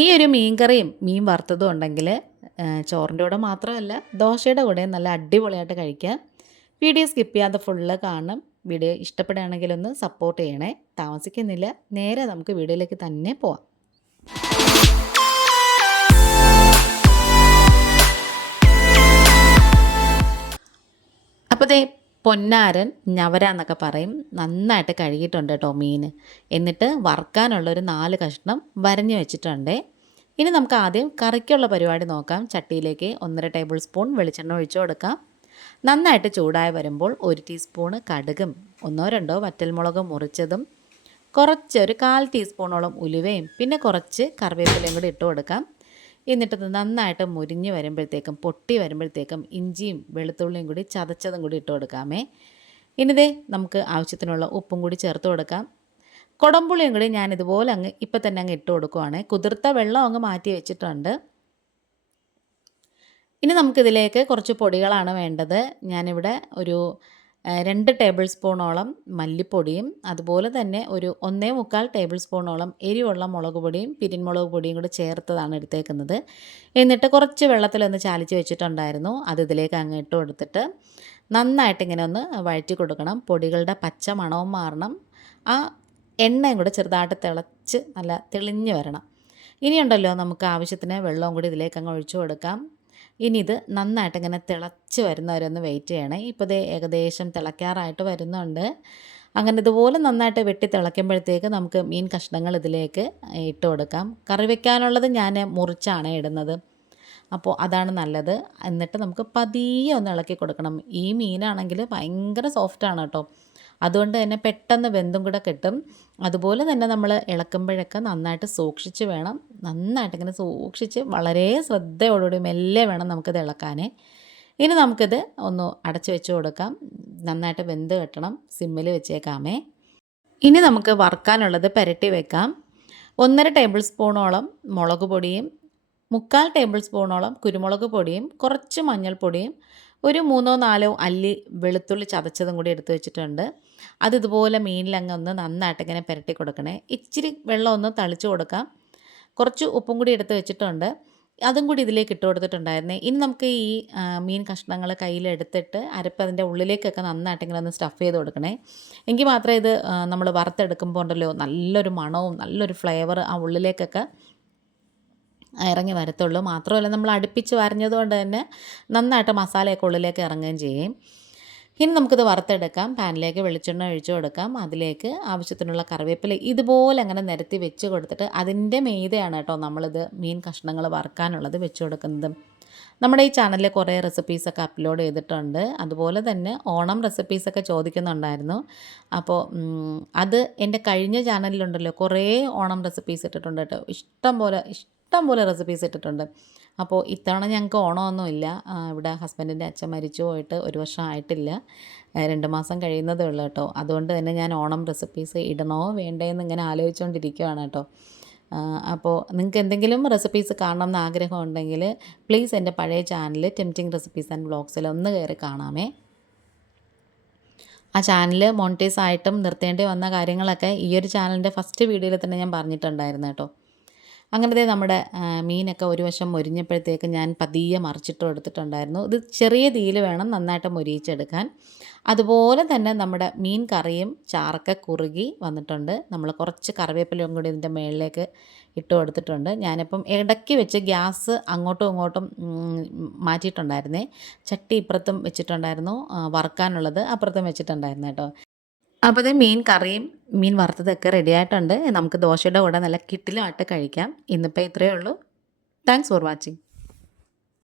ഈ ഒരു മീൻ കറിയും മീൻ വറുത്തതും ഉണ്ടെങ്കിൽ ചോറിൻ്റെ കൂടെ മാത്രമല്ല ദോശയുടെ കൂടെ നല്ല അടിപൊളിയായിട്ട് കഴിക്കാം. വീഡിയോ സ്കിപ്പ് ചെയ്യാതെ ഫുള്ള് കാണണം. വീഡിയോ ഇഷ്ടപ്പെടുകയാണെങ്കിൽ ഒന്ന് സപ്പോർട്ട് ചെയ്യണേ. താമസിക്കുന്നില്ല, നേരെ നമുക്ക് വീഡിയോയിലേക്ക് തന്നെ പോവാം. അപ്പോൾ ദേ പൊന്നാരൻ ഞവര എന്നൊക്കെ പറയും, നന്നായിട്ട് കഴുകിയിട്ടുണ്ട് കേട്ടോ മീൻ. എന്നിട്ട് വറുക്കാനുള്ളൊരു 4 കഷ്ണം വരഞ്ഞ് വെച്ചിട്ടുണ്ട്. ഇനി നമുക്ക് ആദ്യം കറിക്കുള്ള പരിപാടി നോക്കാം. ചട്ടിയിലേക്ക് 1.5 ടേബിൾ സ്പൂൺ വെളിച്ചെണ്ണ ഒഴിച്ചു കൊടുക്കാം. നന്നായിട്ട് ചൂടായി വരുമ്പോൾ 1 ടീസ്പൂണ് കടുകും 1-2 വറ്റൽമുളക് മുറിച്ചതും കുറച്ചൊരു 1/4 ടീസ്പൂണോളം ഉലുവയും പിന്നെ കുറച്ച് കറിവേപ്പിലയും കൂടി ഇട്ട് കൊടുക്കാം. എന്നിട്ടത് നന്നായിട്ട് മുരിഞ്ഞ് വരുമ്പോഴത്തേക്കും പൊട്ടി വരുമ്പോഴത്തേക്കും ഇഞ്ചിയും വെളുത്തുള്ളിയും കൂടി ചതച്ചതും കൂടി ഇട്ട് കൊടുക്കാമേ. ഇനിതേ നമുക്ക് ആവശ്യത്തിനുള്ള ഉപ്പും കൂടി ചേർത്ത് കൊടുക്കാം. കുടംപുളിയും കൂടി ഞാനിതുപോലെ അങ്ങ് ഇപ്പം തന്നെ അങ്ങ് ഇട്ട് കൊടുക്കുവാണ്. കുതിർത്ത വെള്ളം അങ്ങ് മാറ്റി വെച്ചിട്ടുണ്ട്. ഇനി നമുക്കിതിലേക്ക് കുറച്ച് പൊടികളാണ് വേണ്ടത്. ഞാനിവിടെ ഒരു 2 ടേബിൾ സ്പൂണോളം മല്ലിപ്പൊടിയും അതുപോലെ തന്നെ ഒരു 1.25 ടേബിൾ സ്പൂണോളം എരിവുള്ള മുളക് പൊടിയും പിരിൻമുളക് പൊടിയും കൂടി ചേർത്തതാണ് എടുത്തേക്കുന്നത്. എന്നിട്ട് കുറച്ച് വെള്ളത്തിലൊന്ന് ചാലിച്ച് വെച്ചിട്ടുണ്ടായിരുന്നു. അത് ഇതിലേക്ക് അങ്ങ് ഇട്ട് കൊടുത്തിട്ട് നന്നായിട്ട് ഇങ്ങനെ ഒന്ന് വഴറ്റി കൊടുക്കണം. പൊടികളുടെ പച്ച മണവും മാറണം, ആ എണ്ണയും കൂടെ ചെറുതായിട്ട് തിളച്ച് നല്ല തെളിഞ്ഞ് വരണം. ഇനിയുണ്ടല്ലോ നമുക്ക് ആവശ്യത്തിന് വെള്ളവും കൂടി ഇതിലേക്ക് അങ്ങ് ഒഴിച്ചു കൊടുക്കാം. ഇനി ഇത് നന്നായിട്ട് ഇങ്ങനെ തിളച്ച് വരുന്നവരൊന്ന് വെയിറ്റ് ചെയ്യണേ. ഇപ്പോൾ ഇത് ഏകദേശം തിളയ്ക്കാറായിട്ട് വരുന്നുണ്ട്. അങ്ങനെ ഇതുപോലെ നന്നായിട്ട് വെട്ടി തിളയ്ക്കുമ്പോഴത്തേക്ക് നമുക്ക് മീൻ കഷ്ണങ്ങൾ ഇതിലേക്ക് ഇട്ട് കൊടുക്കാം. കറി വയ്ക്കാനുള്ളത് ഞാൻ മുറിച്ചാണ് ഇടുന്നത്, അപ്പോൾ അതാണ് നല്ലത്. എന്നിട്ട് നമുക്ക് പതിയെ ഒന്ന് ഇളക്കി കൊടുക്കണം. ഈ മീനാണെങ്കിൽ ഭയങ്കര സോഫ്റ്റാണ് കേട്ടോ, അതുകൊണ്ട് തന്നെ പെട്ടെന്ന് വെന്തും കൂടെ കിട്ടും. അതുപോലെ തന്നെ നമ്മൾ ഇളക്കുമ്പോഴൊക്കെ നന്നായിട്ട് സൂക്ഷിച്ച് വേണം, നന്നായിട്ട് ഇങ്ങനെ സൂക്ഷിച്ച് വളരെ ശ്രദ്ധയോടുകൂടി മെല്ലെ വേണം നമുക്കിത് ഇളക്കാൻ. ഇനി നമുക്കിത് ഒന്ന് അടച്ച് വെച്ച് കൊടുക്കാം. നന്നായിട്ട് വെന്ത് കിട്ടണം, സിമ്മിൽ വെച്ചേക്കാമേ. ഇനി നമുക്ക് വറുക്കാനുള്ളത് പുരട്ടി വെക്കാം. 1.5 ടേബിൾ സ്പൂണോളം മുളക് പൊടിയും 3/4 ടേബിൾ സ്പൂണോളം കുരുമുളക് പൊടിയും കുറച്ച് മഞ്ഞൾപ്പൊടിയും ഒരു 3-4 അല്ലി വെളുത്തുള്ളി ചതച്ചതും കൂടി എടുത്ത് വെച്ചിട്ടുണ്ട്. അതിതുപോലെ മീനിലങ്ങ് ഒന്ന് നന്നായിട്ട് ഇങ്ങനെ പുരട്ടി കൊടുക്കണേ. ഇച്ചിരി വെള്ളം ഒന്ന് തളിച്ച് കൊടുക്കാം. കുറച്ച് ഉപ്പും കൂടി എടുത്ത് വെച്ചിട്ടുണ്ട്, അതും കൂടി ഇതിലേക്ക് ഇട്ട് കൊടുത്തിട്ടുണ്ടായിരുന്നേ. ഇനി നമുക്ക് ഈ മീൻ കഷ്ണങ്ങൾ കയ്യിലെടുത്തിട്ട് അരപ്പതിൻ്റെ ഉള്ളിലേക്കൊക്കെ നന്നായിട്ട് ഇങ്ങനെ ഒന്ന് സ്റ്റഫ് ചെയ്ത് കൊടുക്കണേ. എങ്കിൽ മാത്രമേ ഇത് നമ്മൾ വറുത്തെടുക്കുമ്പോൾ ഉണ്ടല്ലോ നല്ലൊരു മണവും നല്ലൊരു ഫ്ലേവർ ആ ഉള്ളിലേക്കൊക്കെ ഇറങ്ങി വരത്തുള്ളൂ. മാത്രമല്ല നമ്മൾ അടുപ്പിച്ച് വരഞ്ഞതുകൊണ്ട് തന്നെ നന്നായിട്ട് മസാലയൊക്കെ ഉള്ളിലേക്ക് ഇറങ്ങുകയും ചെയ്യും. ഇനി നമുക്കിത് വറുത്തെടുക്കാം. പാനിലേക്ക് വെളിച്ചെണ്ണ ഒഴിച്ചു കൊടുക്കാം. അതിലേക്ക് ആവശ്യത്തിനുള്ള കറിവേപ്പില ഇതുപോലെ അങ്ങനെ നിരത്തി വെച്ച് കൊടുത്തിട്ട് അതിൻ്റെ മീതെയാണ് കേട്ടോ നമ്മളിത് മീൻ കഷ്ണങ്ങൾ വറുക്കാനുള്ളത് വെച്ച് കൊടുക്കുന്നത്. നമ്മുടെ ഈ ചാനലിൽ കുറേ റെസിപ്പീസൊക്കെ അപ്ലോഡ് ചെയ്തിട്ടുണ്ട്. അതുപോലെ തന്നെ ഓണം റെസിപ്പീസൊക്കെ ചോദിക്കുന്നുണ്ടായിരുന്നു. അപ്പോൾ അത് എൻ്റെ കഴിഞ്ഞ ചാനലിലുണ്ടല്ലോ കുറേ ഓണം റെസിപ്പീസ് ഇട്ടിട്ടുണ്ട് കേട്ടോ. ഇഷ്ടം പോലെ റെസിപ്പീസ് ഇട്ടിട്ടുണ്ട്. അപ്പോൾ ഇത്തവണ ഞങ്ങൾക്ക് ഓണമൊന്നുമില്ല. ഇവിടെ ഹസ്ബൻഡിൻ്റെ അച്ഛൻ മരിച്ചു പോയിട്ട് 1 വർഷം ആയിട്ടില്ല, 2 മാസം കഴിയുന്നതേ ഉള്ളൂ കേട്ടോ. അതുകൊണ്ട് തന്നെ ഞാൻ ഓണം റെസിപ്പീസ് ഇടണോ വേണ്ടേന്ന് ഇങ്ങനെ ആലോചിച്ചുകൊണ്ടിരിക്കുകയാണ് കേട്ടോ. അപ്പോൾ നിങ്ങൾക്ക് എന്തെങ്കിലും റെസിപ്പീസ് കാണണം എന്ന് ആഗ്രഹമുണ്ടെങ്കിൽ പ്ലീസ് എൻ്റെ പഴയ ചാനൽ ടെംപ്റ്റിംഗ് റെസിപ്പീസ് ആൻഡ് വ്ളോഗ്സിൽ ഒന്ന് കയറി കാണാമേ. ആ ചാനൽ മോണിറ്റൈസ് ആയിട്ടും നിർത്തേണ്ടി വന്ന കാര്യങ്ങളൊക്കെ ഈ ഒരു ചാനലിൻ്റെ ഫസ്റ്റ് വീഡിയോയിൽ തന്നെ ഞാൻ പറഞ്ഞിട്ടുണ്ടായിരുന്നു കേട്ടോ. അങ്ങനത്തെ നമ്മുടെ മീനൊക്കെ ഒരു വശം മൊരിഞ്ഞപ്പോഴത്തേക്ക് ഞാൻ പതിയെ മറിച്ചിട്ട് എടുത്തിട്ടുണ്ടായിരുന്നു. ഇത് ചെറിയ തീയിൽ വേണം നന്നായിട്ട് മൊരിയിച്ചെടുക്കാൻ. അതുപോലെ തന്നെ നമ്മുടെ മീൻ കറിയും ചാറൊക്കെ കുറുകി വന്നിട്ടുണ്ട്. നമ്മൾ കുറച്ച് കറിവേപ്പിലയും കൂടി ഇതിൻ്റെ മുകളിലേക്ക് ഇട്ട് കൊടുത്തിട്ടുണ്ട്. ഞാനിപ്പം ഇടയ്ക്ക് വെച്ച് ഗ്യാസ് അങ്ങോട്ടും ഇങ്ങോട്ടും മാറ്റിയിട്ടുണ്ടായിരുന്നേ. ചട്ടി ഇപ്പുറത്തും വെച്ചിട്ടുണ്ടായിരുന്നു, വറുക്കാനുള്ളത് അപ്പുറത്തും വെച്ചിട്ടുണ്ടായിരുന്നു കേട്ടോ. അപ്പോൾ ഇത് മീൻ കറിയും മീൻ വറുത്തതൊക്കെ റെഡി ആയിട്ടുണ്ട്. നമുക്ക് ദോശയുടെ കൂടെ നല്ല കിടിലമായിട്ട് കഴിക്കാം. ഇന്നിപ്പോൾ ഇത്രയേ ഉള്ളൂ. Thanks for watching.